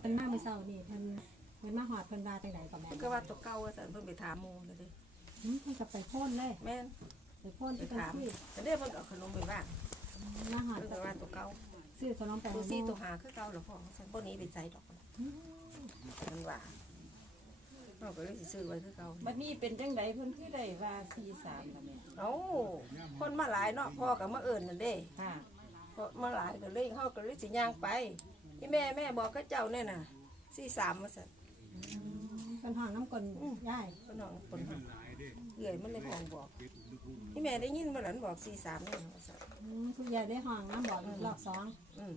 เป็นมาเมื่อเช้านี่เพิ่นมาหอดเพิ่นว่าจังไดก็แม่นก็ว่าตัวเก่าว่าซั่นเพิ่นไปถามหมู่เลยเด้เพิ่นก็ไปโพ่นเลยแม่นไปโพ่นไปที่เพิ่นถามซื้อแต่เด้เพิ่นเอาขนมไปว่างมาหอดเพิ่นก็ว่าตัวเก่าซื้อขนมไปตัวให้ 4 หตัมู่ว5คือเก่าแล้วพ่อซั่นบ่หนีไปไสดอกมันว่าเราก็เลยสิซื้อไว้คือเก่าบัดนี้เป็นจังไดเพิ่นคือได้ว่า43ล่ะแม่เอ้าคนมาหลายเนาะพ่อก็มาเอิ้นนั่นเด้ค่ะพอมาหลายก็เลยเฮาก็เลยสิย่างไปที่แม่บอกกับเจ้าเนี่ยน่ะ43ว่าซั่นเพิ่นห้องน้ำกลยายเพิ่นน้องเพิ่นเอื้อยมันเลยห้องบอกที่แม่ได้ยินบ่หลันบอก43นี่ว่าซั่นคุณยายได้ห้องน้ำบอกรอบ2 อืม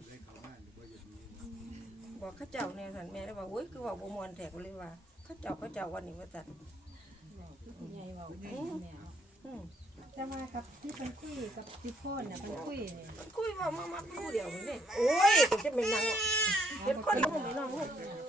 บอกเขาเจ้าเนี่ยสันแม่ได้บอกโอ้ยคือบอกบ่มวนแท้ก็เลยว่าเขาเจ้าวันนี้ว่าสันคุณยายเว้าแม่อืมแต่ว่ากับที่เพิ่นคุยกับที่โพ่นเนี่ยเพิ่นคุยนี่คุยว่ามาคู่เดียวนี่โอ้ยกูจะเป็นนางเห็นคนลูกไม่น้องลูก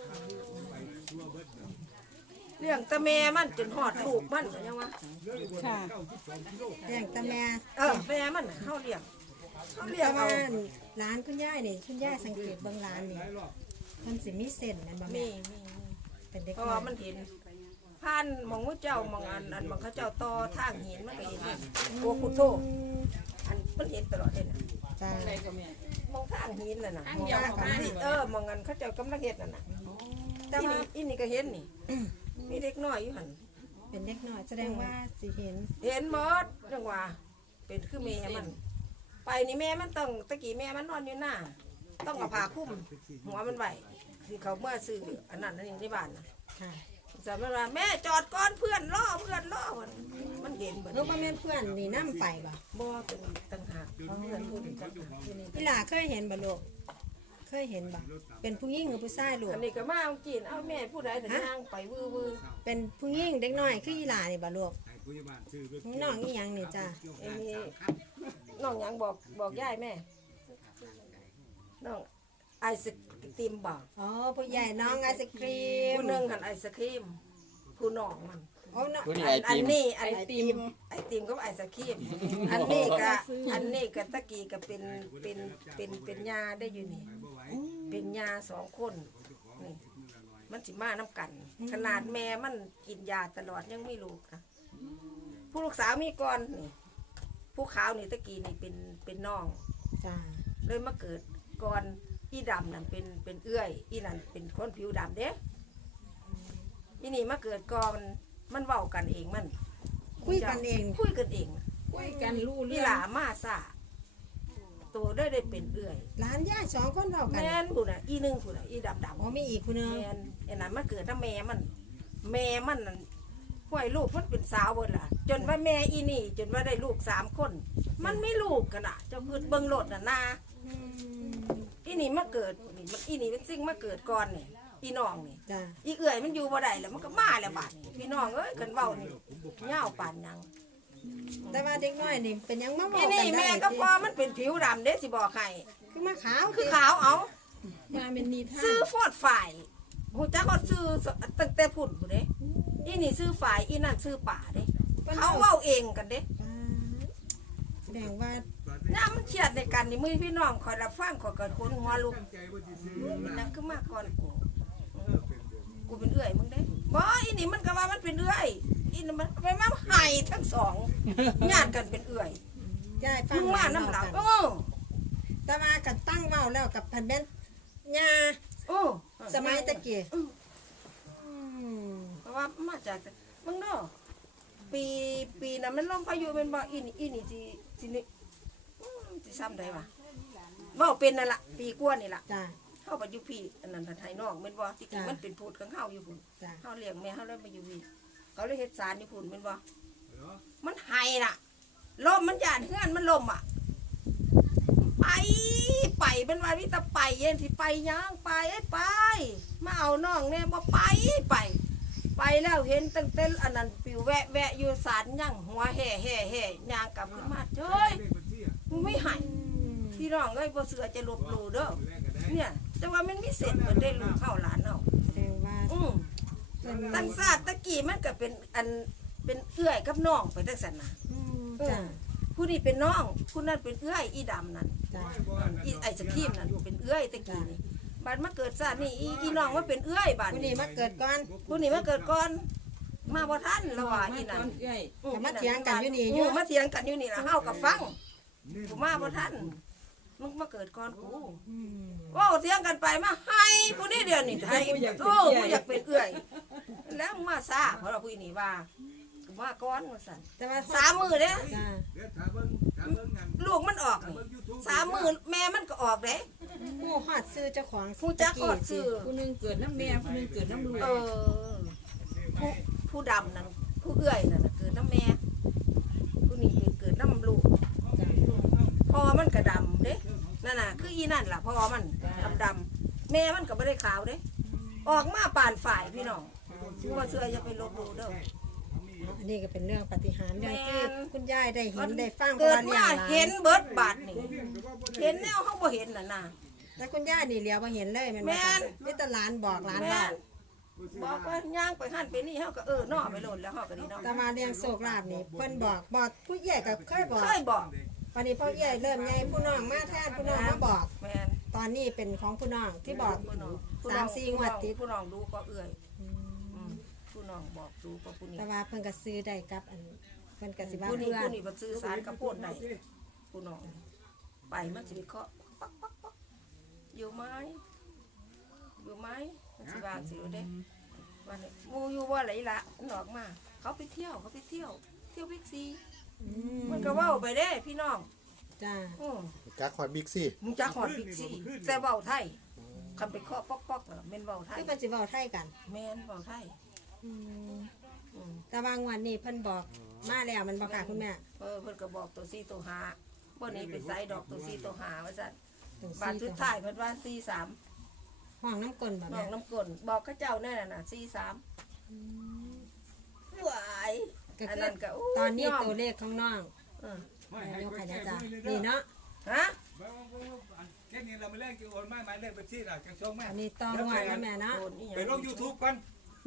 เลี้ยงแต่แม่มันจนหอดลูกมันก็ยังว่าค่ะเลี้ยงแต่แม่แม่มันน่ะเฮาเลี้ยงแต่ว่าร้านคุณยายนี่คุณยายสังเกตเบิ่งร้านนี่มันสิมีเส้นนั่นบ่มีแม่เป็นเด็กเพราะว่ามันเห็นผ่านมองว่าเจ้ามองอันมองเขาเจ้าต่อทางหินมันก็เห็นเนี่ยโอ้พุทโธอันมันเห็นตลอดเลยนะจ้าอะไรก็แม่มองทางหินน่ะนะทางเดียวของบ้านที่มองอันเขาเจ้ากำลังเฮ็ดน่ะนะแต่ว่าอีนี่ก็เห็นนี่ มีเด็กน้อยอยู่หั่นเป็นเด็กน้อยแสดงว่าสิเห็นเห็นหมดจังว่าเป็นคือแม่มัน ไปนี่แม่มันต้องตะกี้แม่มันนอนอยู่หน้าต้องเอาผ้าคลุมหัวมันไว้คือเขาเมื่อซื้ออันนั้นนี่ที่บ้านนะค่ะสามว่าแม่จอดก่อนเพื่อนล่อมันเห็นเบิดลูกบ่แม่นเพื่อนนี่นำไปบ่บ่เป็นต่างหากเพื่อนพูดถึงต่างหากอยู่นี่อีหล่าเคยเห็นบ่ลูกเคยเห็นบ่เป็นผู้หญิงหรือผู้ชายลูกอันนี้ก็มาเอากินเอาแม่ผู้ใดแต่ย่างไปวือเป็นผู้หญิงเด็กน้อยคืออีหล่านี่บ่ลูกน้องอีหยังนี่จ้าไอ้นี่น้องหยังบอกยายแม่น้องไอศกรีมบอกอ๋อผู้ใหญ่น้องไอศครีมผู้หนึงกันไอศครีมผู้น้องมันโอ้น้องผู้นี้อันนี้ไอติมไอติมก็ไอศครีมอันนี้ก็ตะกี้ก็เป็นยาได้อยู่นี่เป็นยา2 คนนี่มันสิมาน้ำกัน ขนาดแม่มันกินยาตลอดยังไม่รู้ค่ะผู้ลูกสาวมีก่อนนี่ผู้ขาวนี่ตะกี้นี่เป็นน้องจ้าเลยมาเกิดก่อนอีดำนั่นเป็นเอื้อยอีนั่นเป็นคนผิวดำเด้อีนี่มาเกิดก่อนมันเว้ากันเองมันคุยกันเองคุยกันเองคุยกันรู้อีเรื่อหงลามาซาตัวได้เป็นเอื้อยหลานยาย2คนเท่ากันแม่นผู้น่ะอีหนึงผู้น่ะอีดำอ๋อมีอีกผู้หนึงแม่นไอ้นั่นมาเกิดถ้าแม่มันนั่นห้วยลูกมันเป็นสาวเบิดล่ะ จนว่าแม่อีนี่ จนว่าได้ลูก3 คน มันไม่ลูกกันน่ะเจ้าคือเบิ่งโลดน่ะนาอืมอีนี่มาเกิดนี่มันอีนี่เป็นสิ่งมาเกิดก่อนนี่อีน้องนี่จ้าอีเอื่อยมันอยู่บ่ได้แล้วมันก็มาแล้วบาดนี้พี่น้องเอ้ยกันเว้านี่เหย้าปานหยังแต่ว่าเด็กน้อยนี่เป็นหยังมาอีเว้ากันี่นได้แม่ก็พอมันเป็นผิวดำเด้สิบอกให้คือมาขาวคือขาวเอามาเป็นนิทาซื้อน ฟอดฝ่ายฮู้จักฮอดซื้อตั้งแต่พุ่นพุ่นเด้อีนี่ซื้อฝ่ายอีนั่นซื้อป่าเด้เขาเว้าเองกันเด้แสดงว่าน้ามันเครียดในกันนี่มือพี่น้องคอยรับฟังคอยเกิดคนหัวลุกมันนั่งขึ้นมาก่อนกูเป็นเอื้อยมึงได้บ่อีนี่มันก็ว่ามันเป็นเอื้อยอีนี่มันไปมาไห้ทั้งสองญาติกันเป็นเอื้อยยายฟัมึงงมาน้ำหลังกัโอ้แต่ว่ากันตั้งเว้าแล้วกับพันแม่นยาโอ้สมัยตะกี้อืมเพราะว่ามาจากมึงเนาะปีนั้นมันลมพายุเป็นบ่อีนี่สินี่สิซ้ำได้วะบ่เป็นนั่นล่ะปีกว่านี่ล่ะจ้าเฮาไปอยู่พี่อันนั้นไทยนอกแม่นบ่ที่กี้มันเป็นพูดของเฮาอยู่พุ่นจ้าเฮาเลี้ยงแม่เฮาเลยมาอยู่พี่เขาเลยเฮ็ดสารอยู่พุ่นแม่นบ่มันไห้น่ะลมมันหยาดเฮือนมันลมอ่ะไปเป็นว่ามีแต่ไปเย็นสิไปย่างไปไปมาเอาน้องแน่บ่ไปแล้วเห็นตั้งแต่อันนั้นปิวแวะอยู่สารย่างหัวแห่ย่างกลับขึ้นมาเจ้ยมึงไม่ให้พี่น้องเอ้ยบ่เสือจะลบหลู่เด้อเนี่ยแต่ว่ามันมีเศษเพิ่นได้ลูกเข้าหลานเฮาแสดงว่า เป็นตั้งศาสตร์ตะกี้มันก็เป็นเป็นเอื้อยกับน้องไปจังซั่นน่ะจ้าผู้นี้เป็นน้องผู้นั้นเป็นเอื้อยอีดำนั่นจ้าอีไอศครีมนั่นเป็นเอื้อยตะกี้นี่บัดมาเกิดซานี่อีน้องมาเป็นเอื้อยบัดผู้นี้มาเกิดก่อนผู้นี้มาเกิดก่อนมาบ่ทันแล้วว่าอีตนั่อน นเอ้ยก็มาเถียงกันอยู่นี่มาเถียงกันอยู่นี่ล่ะเฮาก็ฟังกูมาบ่ทันมึงมาเกิดก่อนกูอืมว้าวเถียงกันไปมาให้ผู้นี้เดียวนี่ให้โอ้กูอยากเป็นเอื้อยแล้วมึงมาซ่าเพราะเราผู้นี้ว่ากูมาก่อนว่าซั่นแต่ว่า 3 มื้อเด้จ้าลูกมันออกนี่3 มื้อแม่มันก็ออกเด้ผู้ฮอดซื้อเจ้าของผู้จักฮอดชื่อผู้หนึงเกิดน้ำแม่ผู้หนึงเกิดน้ำลูกผู้ดำนั่นผู้เอื้อยนั่นน่ะเกิดน้ำแม่ผู้นี่เกิดน้ำลูกพ่อมันก็ดำเด้นั่นน่ะคืออีนั่นล่ะพ่อมันดำแม่มันก็ไม่ได้ขาวเด้ออกมาป่านฝ่ายพี่น้องชื่อว่าเสื้ออย่าไปลบหลู่เด้ออันนี้ก็เป็นเรื่องปาฏิหาริย์เรื่องที่คุณยายได้เห็นได้ฟังเกิดลี้ยมางหลนเห็นเบิดบาดนี่เห็นแนวเขาบ่เห็นน่ะนะแต่คุณยายนี่เลี้ยวมาเห็นเลยแม่นบ่แม่นนี่แต่หลานบอกหลานแม่ว่านบอกว่าย่างไปหั่นไปนี่เฮาก็นอไปโลดแล้วเฮาก็นี่เนาะแต่มาเลี้ยงโศกลาบนี่เพิ่นบอกผู้ใหญ่ก็เคยบอกเคยบอกวันนี้พ่อใหญ่เริ่มใหญ่ผู้น้องมาแทนผู้น้องมาบอกแม่นตอนนี้เป็นของผู้น้องที่บอกผู้น้อง 3-4งวดติดผู้น้องดูก็เอื้อยผู้น้องบอกดูก็ผู้นี้แต่ว่าเพิ่นก็ซื้อได้กับอันเพิ่นก็สิว่าผู้นี้เพื่อผู้นี้บ่ซื้อสารกับโพดได้ผู้น้องไปมันสิไปเคาะปักปักปักอยู่ไหมอยู่ไหมมันสิว่าสิเด้วันนี้หมู่อยู่ว่าไหลละมันออกมา เขาไปเที่ยวเที่ยวบิ๊กซีอืมมันก็เว้าไปเด้พี่น้องจ้าจักขอดบิ๊กซี่มึงจักฮอดบิ๊กซีแต่เว้าไทยคันไปเคาะป๊อกๆน่ะแม่นเว้าไทยคือเพิ่นสิเว้าไทยกันแม่นเว้าไทยอืมอืมแต่ว่างวดนี้เพิ่นบอกมาแล้วมันบ่ค่ะคุณแม่เพิ่นก็บอกตัว4ตัว5บ่หนี้ไปไสดอกตัว4ตัว5ว่าซั่นตัวบาท 4 สุตัดวท้ายเพิ่นว่า43 ห้องน้ำกลนบ่น้แม่องน้ำกลนบอกเขาเจ้าแน่น่ะ43หวายก็อันคือนั้นก็ตอนนี้ตัวเลขของน้องเออยกให้นะจ๊ะนี่เนาะฮะแค่นี้เราไม่เล่นจะโอนไม่มาเล่นไปที่เราจะช่องแม่อันนี้ต้องงวดนะแม่เนาะโดนอีหยังไปลง YouTube กัน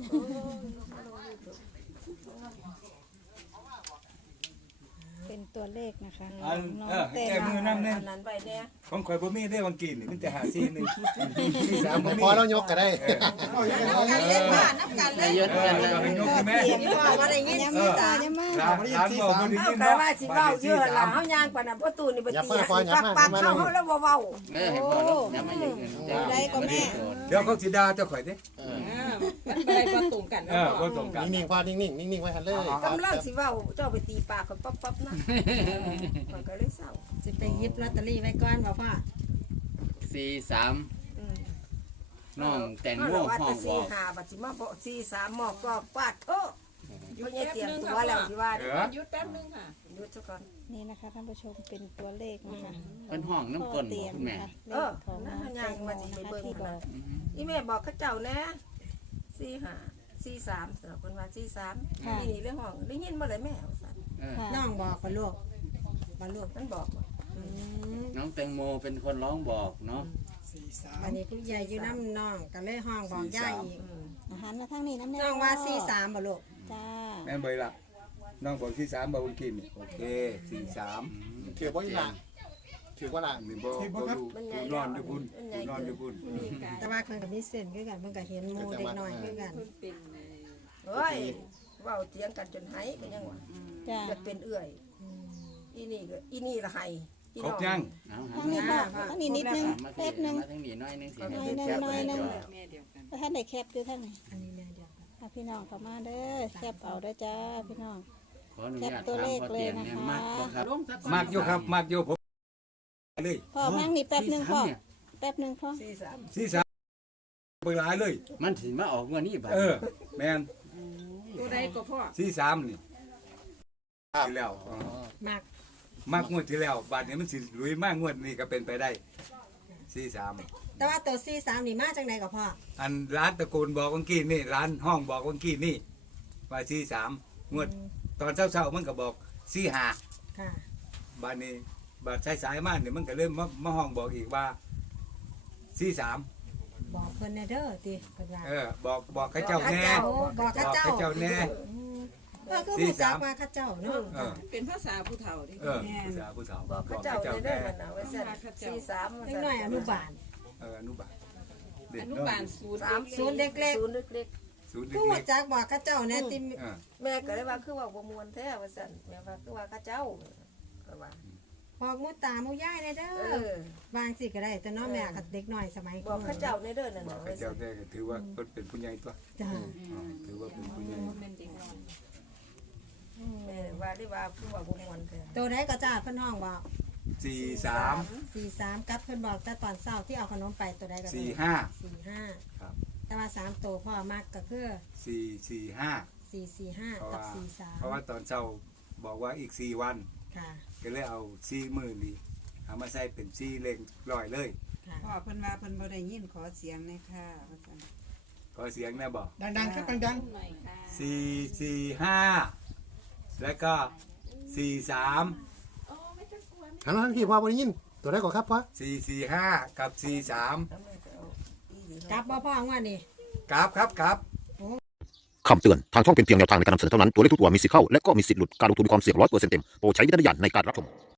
เป็นตัวเลขนะคะอันน้องแก้มือน้ำเนี่ยอันนั้นไปแน่ของข่อยบ่มีได้บางกินนี่มันจะหาซีหนึ่งซีสามไม่บ่มีพอเรายกก็ได้กันเล่นบ้านน้ำกันเล่นยกใช่ไหมเตรียมพ่อว่าได้ยินยังซีไม่สาตาม ยังไม่ร้านบอกมันเอาแต่ว่าสิเว้าเยอะล่ะเฮาย่างปานนั้นประตูนี่บ่ตีปักเข้าเฮาแล้วบ่เว้าโอ้ตัวใดก็แม่เดี๋ยวเขาสิด่าเจ้าข่อยเด้มันอะไรก็ตรงกันนะพ่บ่อตรงกันนิ่งๆพอนิ่งๆนิ่งๆไว้ทันเลยกำลังสิเว้าเจ้าไปตีปากเขาปั๊บๆนะข่อยก็เลยเศร้าสิไปหยิบลอตเตอรี่ไว้ก่อนบ่พ่อ 43 อืมน้องแตงโมเราว่าห้อแต่งบสี่อกหาบัดสิมาบอก43หมอกก็ปาดโอ้เพราะเนี่ยเตรียมตัวแล้วสิว่าหยุดแป๊บนึงค่ะหยุดซะก่อนนี่นะคะท่านผู้ชมเป็นตัวเลขนะคะเป็นห้องน้ำกลนเตียงคุณแม่นะคะเลขของน้องแตงโมนะคะที่บอกอีแม่บอกเขาเจ้าแน่45 43เพิ่นว่า43นี่เรื่องห้องได้ยินบ่เลยแม่ว่าซั่นค่ะน้องบอกบ่ลูกบ่ลูกมันบอกว่าอืมน้องแตงโมเป็นคนร้องบอกเนาะวันนี้ผู้ใหญ่อยู่น้ำน้องก็เลยห้องบอกย่าอีกอาหารมาทางนี้น้ำแน่น้องว่า43บ่ลูกจ้าแม่นบ่ล่ะน้องบอกที่3บ่กินนี่โอเค43 ถือว่าอีหละถือว่าละนี่บ่ดูนอนอยู่พุ่นนอนอยู่พุ่นแต่ว่าเพิ่นก็มีเส้นคือกันเพิ่นก็เห็นหมู่เด็กน้อยคือกันมันเป็นเฮ้ยเว้าเถียงกันจนไหก็ยังว่าจ้าจะเป็นเอื้อยอีนี่ละไหอีครน้บองยังเอาทางนี้พ่อทางนี้นิดนึงมาแป๊บนึงทางนี้น้อยนึงสิน้อยนึงน้อยนึงแม่เดียวกันแล้วท่านได้แคปด้วยท่านไหนอันนี้แม่เดียวกันถ้าพี่น้องเข้ามาเด้อแคปเอาได้อจ้าพี่น้องขออนุญาตถามพ่อเตียงเนี่ยมักบ่ครับมากอยู่ครับมากอยู่ผมเลยพ่อนั่งนี่แป๊บนึงพ่อแป๊บนึงพ่อ 43 43เบิ่งหลายเลยมันสิมาออกเมื่อนี้บัดแม่นตัวใดก็พ่อ 43นี่ที่แล้วมากมากงวดที่แล้วบาดนี้มันสิลุยมากงวดนี้ก็เป็นไปได้43 แต่ว่าตัว43นี่มาจากไหนก็พ่ออันร้านตะโกนบอกเมื่อกี้นี่ร้านห้องบอกเมื่อกี้นี่ว่า43งวดตอนเช้าๆมันก็บอก45 ค่ะบาดนี้บาดสายๆมาเนี่ยมันก็เริ่มมาห้องบอกอีกว่า43 บอกเพิ่นแน่เด้อติเพิ่นว่าบอกเขาเจ้าแน่โอ้บอกข้าบอกเจ้าเขาเจ้าแน่คือผู้จักว่าข้าเจ้าเนาะเป็นภาษาผู้เฒ่าดิผู้สาวบอกเขาเจ้าได้เด้อมันน่ะว่าซั่น43 เล็กน้อยอนุบาลอนุบาลเด็กอนุน้อยบาลศูนย์ศูนย์เล็กศูนย์คือเล็หัวกจักบอกกับเจ้าแน่ติๆอ่าๆแม่ก็เลยว่าคือว่าบ่มวนแท้ว่าซั่นแม่ว่าคือว่าเขาเจ้าก็ว่าบอกหมูตาหมูย่ายได้เด้เอออบางสิก็ได้แต่เน้อแม่กับเด็กน้อยสมัยบอกเขาเจ้าในเด้อนั่นบอกน่ะให้เจ้าได้ก็ถือว่าเพิ่นเป็นผู้ใหญ่ตัวจ้าถือว่าเป็นผู้ใหญ่เป็นเด็กน้อยแม่ว่าได้ว่าคือว่าบ่มวนแท้ตัวใดก็จ้าเพิ่นห้องบอก 43 43กับเพิ่นบอกแต่ตอนเช้าที่เอาขนมไปตัวใดก็ได้ 45 45 ครับแต่ว่า3ตัวพ่อมักก็คือ 445 445กับเพราะว่าตอนเช้าบอกว่าอีก4วัน 43ค่ะก็เลยเอา4มื้อนี้เอามาใส่เป็น4เลขร้อยเลยค่ะพ่อเพิ่นว่าเพิ่นบ่ได้ยินขอเสียงหน่อยค่ะว่าซั่นก็เสียงนะบอกดังๆครับดังหน่อยค่ะ 445แล้วก็43 ๆหันมาทางพี่พ่อบ่ได้ยินตัวได้ก่อนครับพ่อ 445กับ43 แล้วแม่ก็เอาอีหลีกลับบ่พ่อว่านี่ครับคำเตือน ทางช่องเป็นเพียงแนวทางในการนำเสนอเท่านั้น ตัวเลขทุกตัวมีสิทธิ์เข้า และก็มีสิทธิ์หลุด การลงทุนมีความเสี่ยง100%เต็ม โปรดใช้วิจารณญาณในการรับชม